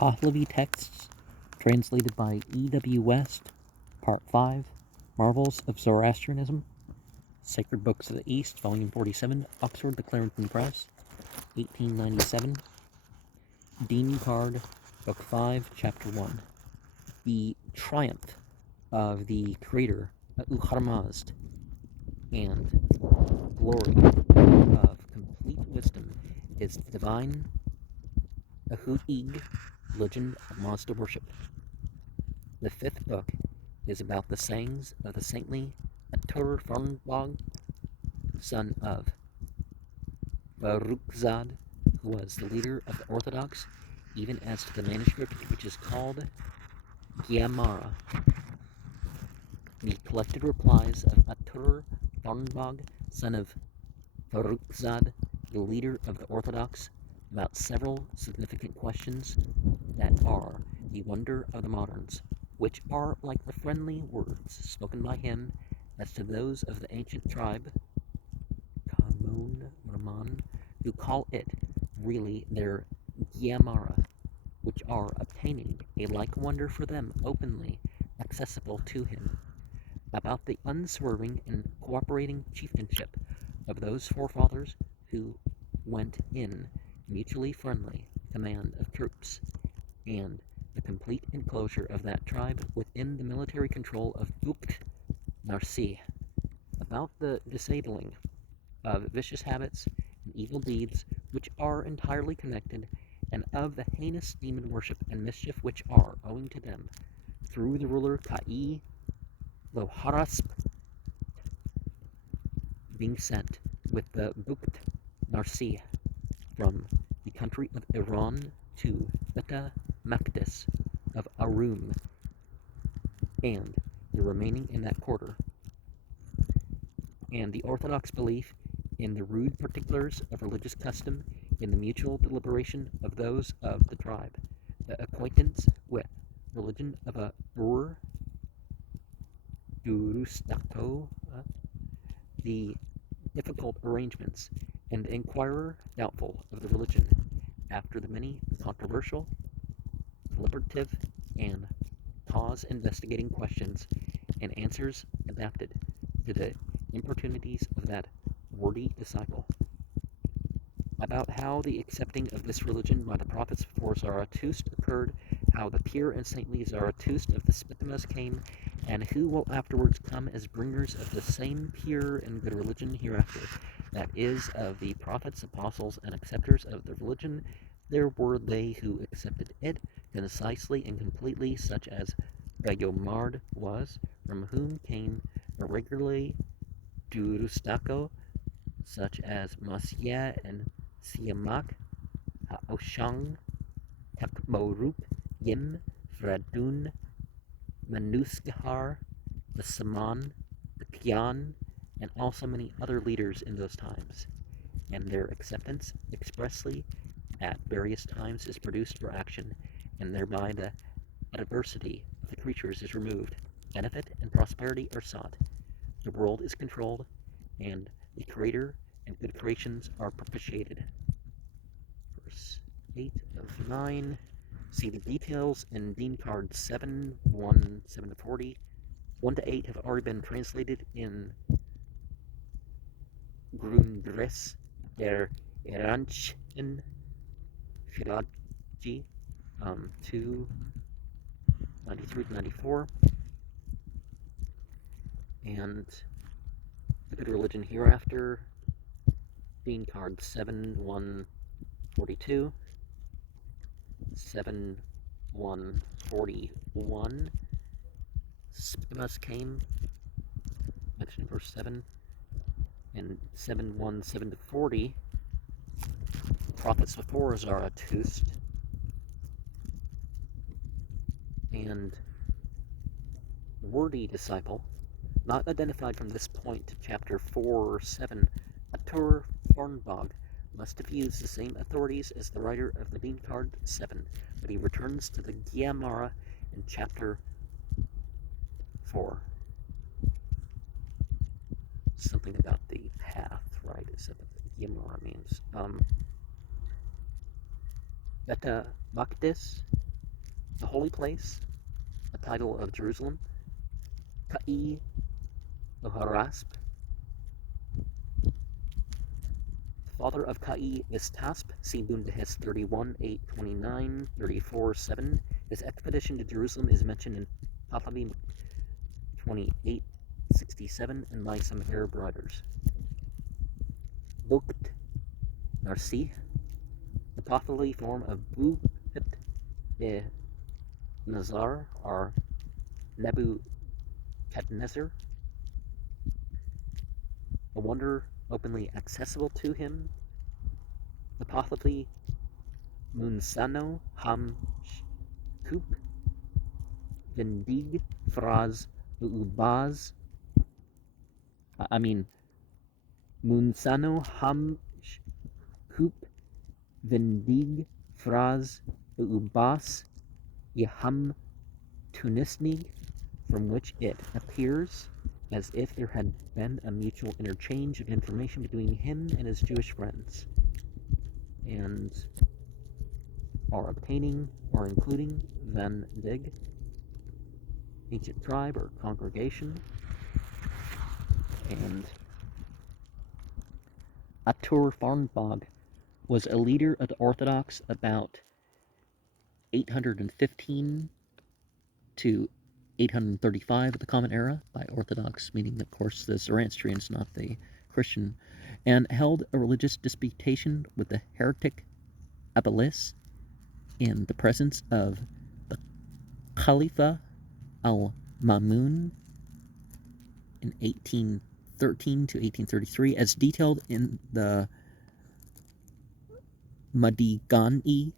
Pahlavi texts, translated by E.W. West, Part 5, Marvels of Zoroastrianism, Sacred Books of the East, Volume 47, Oxford, The Clarendon Press, 1897, Dinkard, Book 5, Chapter 1, The Triumph of the Creator, Ukharmazd, and Glory of Complete Wisdom is the Divine Ahu'ig, Legend of Mazda Worship. The fifth book is about the sayings of the saintly Atur Farnbog, son of Baruchzad, who was the leader of the Orthodox, even as to the manuscript which is called Gyamara. The collected replies of Atur Farnbog, son of Baruchzad, the leader of the Orthodox, about several significant questions that are the wonder of the moderns, which are like the friendly words spoken by him as to those of the ancient tribe, Kamun Raman, who call it really their Gyamara, which are obtaining a like wonder for them openly accessible to him, about the unswerving and cooperating chieftainship of those forefathers who went in mutually friendly command of troops, and the complete enclosure of that tribe within the military control of Bukt Narsi, about the disabling of vicious habits and evil deeds which are entirely connected, and of the heinous demon worship and mischief which are, owing to them, through the ruler Kai Loharasp, being sent with the Bukt Narsi from the country of Iran to Beta Makdis of Arum, and the remaining in that quarter, and the orthodox belief in the rude particulars of religious custom, in the mutual deliberation of those of the tribe, the acquaintance with religion of a Ur Durustako, the difficult arrangements, and the inquirer doubtful of the religion, after the many controversial, deliberative, and cause-investigating questions and answers adapted to the importunities of that wordy disciple, about how the accepting of this religion by the prophets before Zarathustra occurred, how the pure and saintly Zarathustra of the Spithimas came, and who will afterwards come as bringers of the same pure and good religion hereafter, that is, of the prophets, apostles, and acceptors of the religion. There were they who accepted it concisely and completely, such as Gayomard was, from whom came irregularly Durustako, such as Masya and Siamak, Haoshang, Takmorup, Yim, Fradun, Manuskahar, the Saman, the Pian, and also many other leaders in those times, and their acceptance expressly at various times is produced for action, and thereby the adversity of the creatures is removed, benefit and prosperity are sought, the world is controlled, and the Creator and good creations are propitiated. Verse 8 of 9. See the details in Dinkard 7, 1, 7 to 40. 1 to 8 have already been translated in Grundriss der Eranchen Philology 2, 93 to 94. And the good religion hereafter, Dinkard 7, 1, 42. 7, 1, 41. Spithimas came, mentioned in verse 7, and 7, 1, 7 to 40. Prophets before Zarathustra, and wordy disciple, not identified from this point to chapter 4 or 7, Atur Farnbog must have used the same authorities as the writer of the Dinkard 7, but he returns to the Gyamara in chapter 4. Something about the path, right? Is that what the Gyamara means? Beta Makdis, the holy place, a title of Jerusalem, Ka'i Loharasp, the father of Ka'i is Tasp, see Bundehes 31, 8, 29, 34, 7. His expedition to Jerusalem is mentioned in Pahlavi 28, 67, and by some Arab writers. Bukt Narsi, the Pahlavi form of Bukt Nazar or Nebuchadnezzar, a wonder openly accessible to him. The Pahlavi Munsano Ham Kup Vendig Fraz Ubaz. Munsano Ham Kup Vendig Fraz Ubas Yaham Tunisnig, from which it appears as if there had been a mutual interchange of information between him and his Jewish friends, and are obtaining or including Van Dig, ancient tribe or congregation, and Atur Farnbog was a leader of the Orthodox about 815 to 835 of the Common Era, by Orthodox meaning, of course, the Zoroastrians, not the Christian, and held a religious disputation with the heretic Abelis in the presence of the Khalifa al-Mamun in 1813 to 1833, as detailed in the Madigani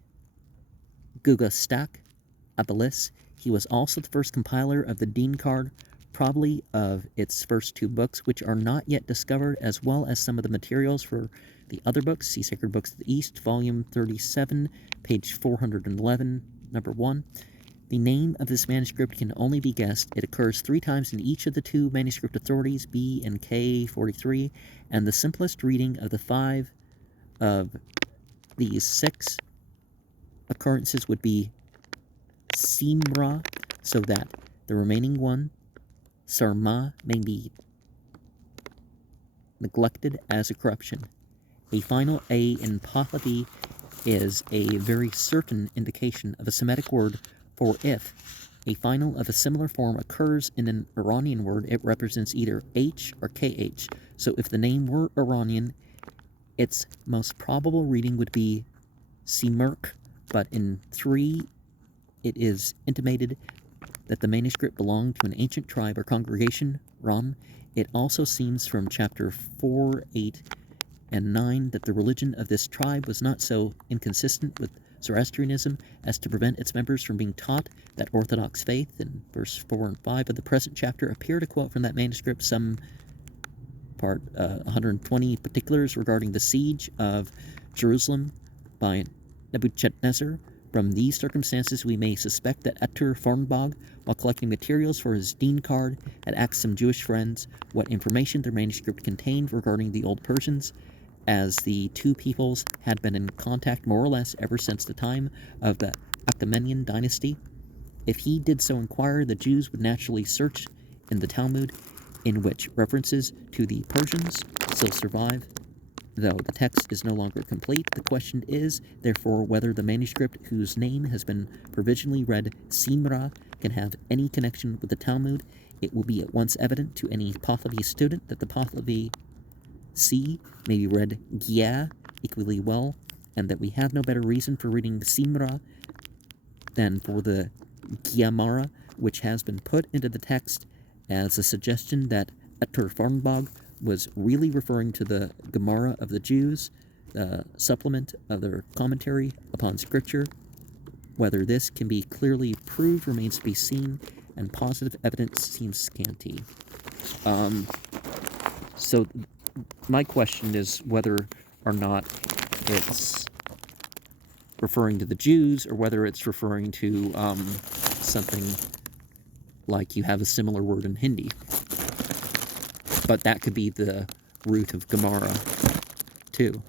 Gugastak Abelis. He was also the first compiler of the Dinkard, probably of its first two books, which are not yet discovered, as well as some of the materials for the other books. See Sacred Books of the East, volume 37, page 411, number 1. The name of this manuscript can only be guessed. It occurs 3 times in each of the 2 manuscript authorities, B and K 43, and the simplest reading of the 5 of these 6 occurrences would be Simra, so that the remaining one, Sarma, may be neglected as a corruption. A final A in Pahlavi is a very certain indication of a Semitic word, for if a final of a similar form occurs in an Iranian word, it represents either H or KH. So if the name were Iranian, its most probable reading would be Simirk, but in 3 it is intimated that the manuscript belonged to an ancient tribe or congregation, Ram. It also seems from chapter 4, 8, and 9 that the religion of this tribe was not so inconsistent with Zoroastrianism as to prevent its members from being taught that Orthodox faith. In verse 4 and 5 of the present chapter appear to quote from that manuscript some part 120 particulars regarding the siege of Jerusalem by Nebuchadnezzar. From these circumstances, we may suspect that Atur Farnbog, while collecting materials for his Dinkard, had asked some Jewish friends what information their manuscript contained regarding the Old Persians, as the two peoples had been in contact more or less ever since the time of the Achaemenian dynasty. If he did so inquire, the Jews would naturally search in the Talmud, in which references to the Persians still survive. Though the text is no longer complete, the question is, therefore, whether the manuscript whose name has been provisionally read Simra can have any connection with the Talmud. It will be at once evident to any Pahlavi student that the Pahlavi C may be read Gia equally well, and that we have no better reason for reading Simra than for the Giamara, which has been put into the text as a suggestion that Atur Farnbog was really referring to the Gemara of the Jews, the supplement of their commentary upon Scripture. Whether this can be clearly proved remains to be seen, and positive evidence seems scanty. So my question is whether or not it's referring to the Jews, or whether it's referring to something like you have a similar word in Hindi. But that could be the root of Gemara, too.